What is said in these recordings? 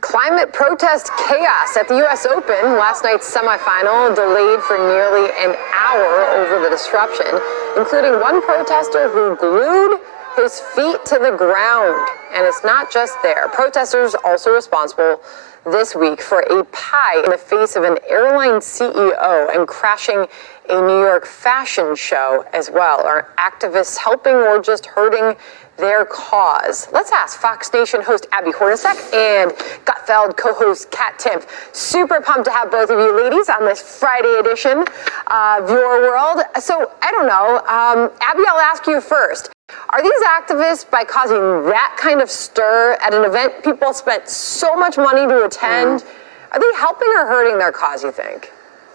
Climate protest chaos at the U.S. Open. Last night's semifinal delayed for nearly an hour over the disruption, including one protester who glued his feet to the ground. And it's not just there. Protesters also responsible this week for a pie in the face of an airline CEO and crashing a New York fashion show as well. Are activists helping or just hurting their cause? Let's ask Fox Nation host Abby Hornacek and Gutfeld co-host Kat Timpf. Super pumped to have both of you ladies on this Friday edition of Your World. So I don't know, Abby, I'll ask you first. Are these activists, by causing that kind of stir at an event people spent so much money to attend, are they helping or hurting their cause, you think?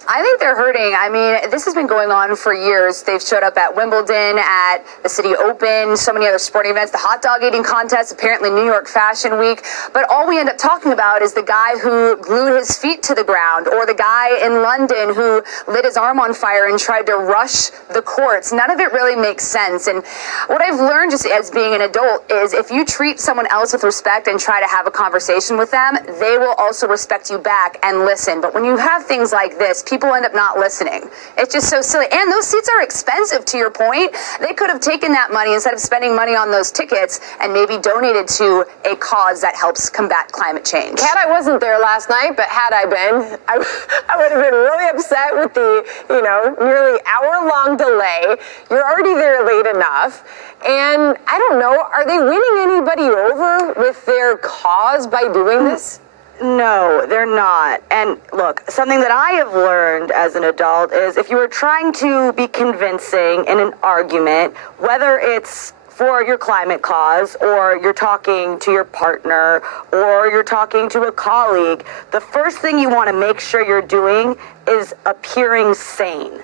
I think they're hurting. I mean, this has been going on for years. They've showed up at Wimbledon, at the City Open, so many other sporting events, the hot dog eating contest, apparently New York Fashion Week. But all we end up talking about is the guy who glued his feet to the ground, or the guy in London who lit his arm on fire and tried to rush the courts. None of it really makes sense. And what I've learned just as being an adult is if you treat someone else with respect and try to have a conversation with them, they will also respect you back and listen. But when you have things like this, people end up not listening. It's just so silly. And those seats are expensive, to your point. They could have taken that money instead of spending money on those tickets and maybe donated to a cause that helps combat climate change. Kat, I wasn't there last night, but had I been, I would have been really upset with the, nearly hour-long delay. You're already there late enough. And I don't know, are they winning anybody over with their cause by doing this? No, they're not. And look, something that I have learned as an adult is if you are trying to be convincing in an argument, whether it's for your climate cause, or you're talking to your partner, or you're talking to a colleague, the first thing you want to make sure you're doing is appearing sane.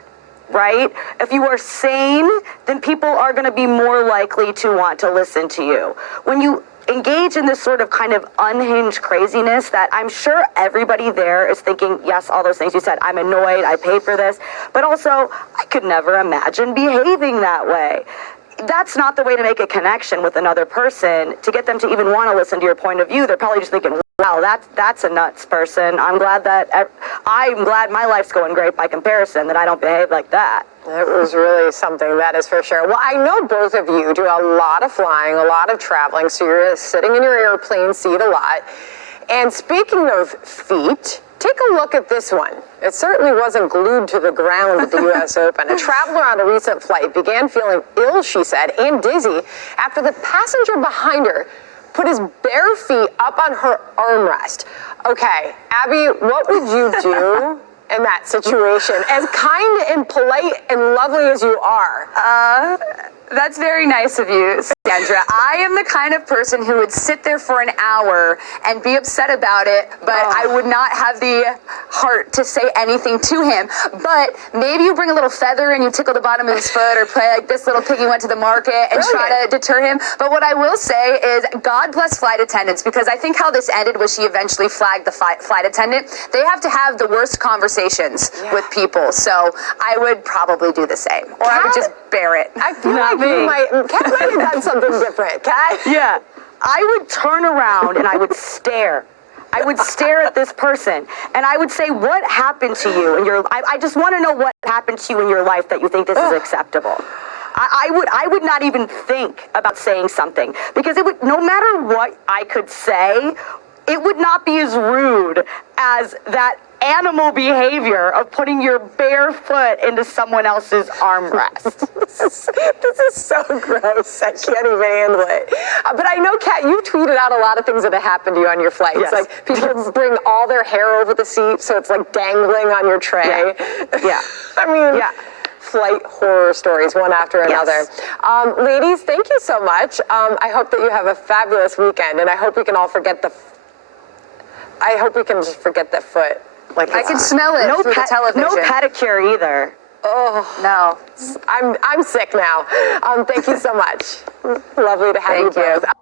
Right? If you are sane, then people are going to be more likely to want to listen to you. When you engage in this sort of kind of unhinged craziness that I'm sure everybody there is thinking, yes, all those things you said, I'm annoyed, I paid for this, but also I could never imagine behaving that way. That's not the way to make a connection with another person, to get them to even want to listen to your point of view. They're probably just thinking, wow, that's a nuts person. I'm glad my life's going great by comparison, that I don't behave like that. It was really something, that is for sure. Well, I know both of you do a lot of flying, a lot of traveling, so you're sitting in your airplane seat a lot. And speaking of feet, take a look at this one. It certainly wasn't glued to the ground at the U.S. Open. A traveler on a recent flight began feeling ill, she said, and dizzy after the passenger behind her put his bare feet up on her armrest. Okay, Abby, what would you do in that situation? As kind and polite and lovely as you are. That's very nice of you, Sandra. I am the kind of person who would sit there for an hour and be upset about it, but I would not have the heart to say anything to him. But maybe you bring a little feather and you tickle the bottom of his foot, or play like this little piggy went to the market and try to deter him. But what I will say is God bless flight attendants, because I think how this ended was she eventually flagged the flight attendant. They have to have the worst conversations with people. So I would probably do the same. Or I would just bear it. I feel like Kat might have done something different. Kat? Yeah. I would turn around and I would stare. I would stare at this person and I would say, what happened to you in your life? I just want to know what happened to you in your life that you think this is acceptable. I would not even think about saying something, because it would, no matter what I could say, it would not be as rude as that animal behavior of putting your bare foot into someone else's armrest. This is so gross. I can't even handle it. But I know, Kat, you've tweeted out a lot of things that have happened to you on your flights. Yes. Like people bring all their hair over the seat, so it's like dangling on your tray. Yeah. I mean, flight horror stories, one after another. Yes. Ladies, thank you so much. I hope that you have a fabulous weekend, and I hope we can all forget just forget that foot. Like I can smell it through the television. No pedicure either. Oh no, I'm sick now. Thank you so much. Lovely to have you both.